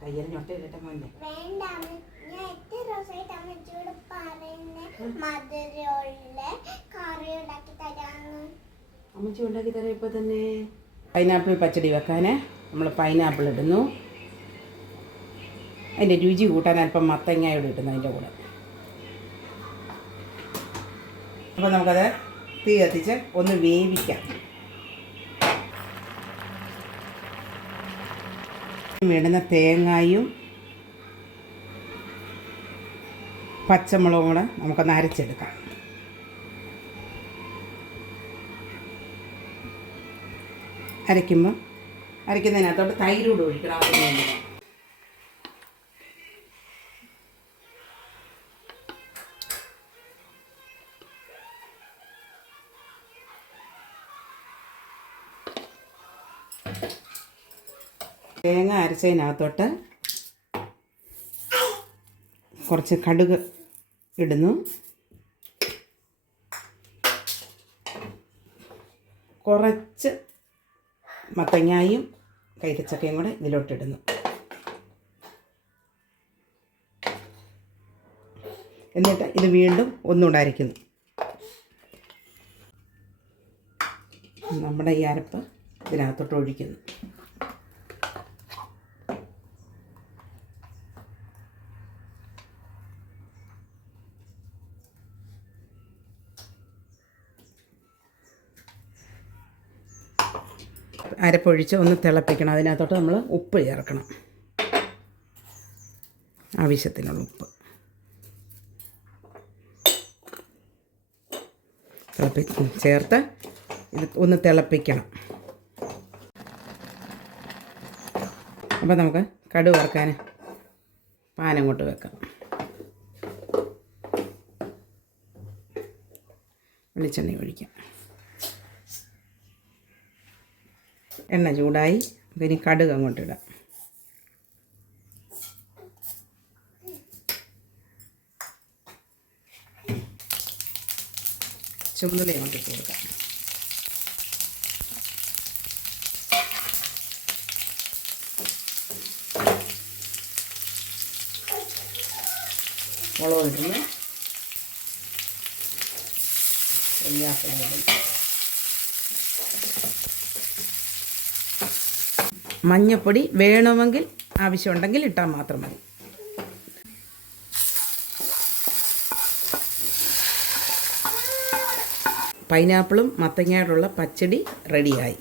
കയ്യിൽ ഞൊട്ടയിലിട്ട മോനെ. അമ്മച്ചി ഉണ്ടാക്കി തരാം ഇപ്പൊ തന്നെ. പൈനാപ്പിൾ പച്ചടി വെക്കാൻ നമ്മൾ പൈനാപ്പിൾ ഇടുന്നു. അതിൻ്റെ രുചി കൂട്ടാൻ അല്പം മത്തങ്ങയോട് ഇടുന്നു അതിൻ്റെ കൂടെ. അപ്പോൾ നമുക്കത് തീ കത്തിച്ച് ഒന്ന് വേവിക്കാം. വേണ്ടുന്ന തേങ്ങായും പച്ചമുളകും കൂടെ നമുക്കൊന്ന് അരച്ചെടുക്കാം. അരയ്ക്കുന്നതിനകത്തോട്ട് തൈരൂടെ ഒഴിക്കണം. അതിന് വേണ്ടി തേങ്ങ അരച്ചതിനകത്തോട്ട് കുറച്ച് കടുക് ഇടുന്നു. കുറച്ച് മത്തങ്ങായും കൈതച്ചക്കയും കൂടെ ഇതിലോട്ടിടുന്നു. എന്നിട്ട് ഇത് വീണ്ടും ഒന്നുകൂടെ അരയ്ക്കുന്നു. നമ്മുടെ ഈ അരപ്പ് ഇതിനകത്തോട്ട് ഒഴിക്കുന്നു. അരപ്പൊഴിച്ച് ഒന്ന് തിളപ്പിക്കണം. അതിനകത്തോട്ട് നമ്മൾ ഉപ്പ് ചേർക്കണം, ആവശ്യത്തിനുള്ള ഉപ്പ് ചേർത്ത് ഇത് ഒന്ന് തിളപ്പിക്കണം. അപ്പോൾ നമുക്ക് കടുക് വറുക്കാൻ പാനങ്ങോട്ട് വെക്കാം. വെളിച്ചെണ്ണ ഒഴിക്കാം. എണ്ണ ചൂടായി ഇനി കടുക് അങ്ങോട്ട് ഇടാം. ചുമന്നുള്ളി അങ്ങോട്ട് ഇട്ട് കൊടുക്കാം. മുളക് ഇടുന്നു. മഞ്ഞപ്പൊടി വേണമെങ്കിൽ ആവശ്യമുണ്ടെങ്കിൽ ഇട്ടാൽ മാത്രം മതി. പൈനാപ്പിളും മത്തങ്ങയോടുള്ള പച്ചടി റെഡിയായി.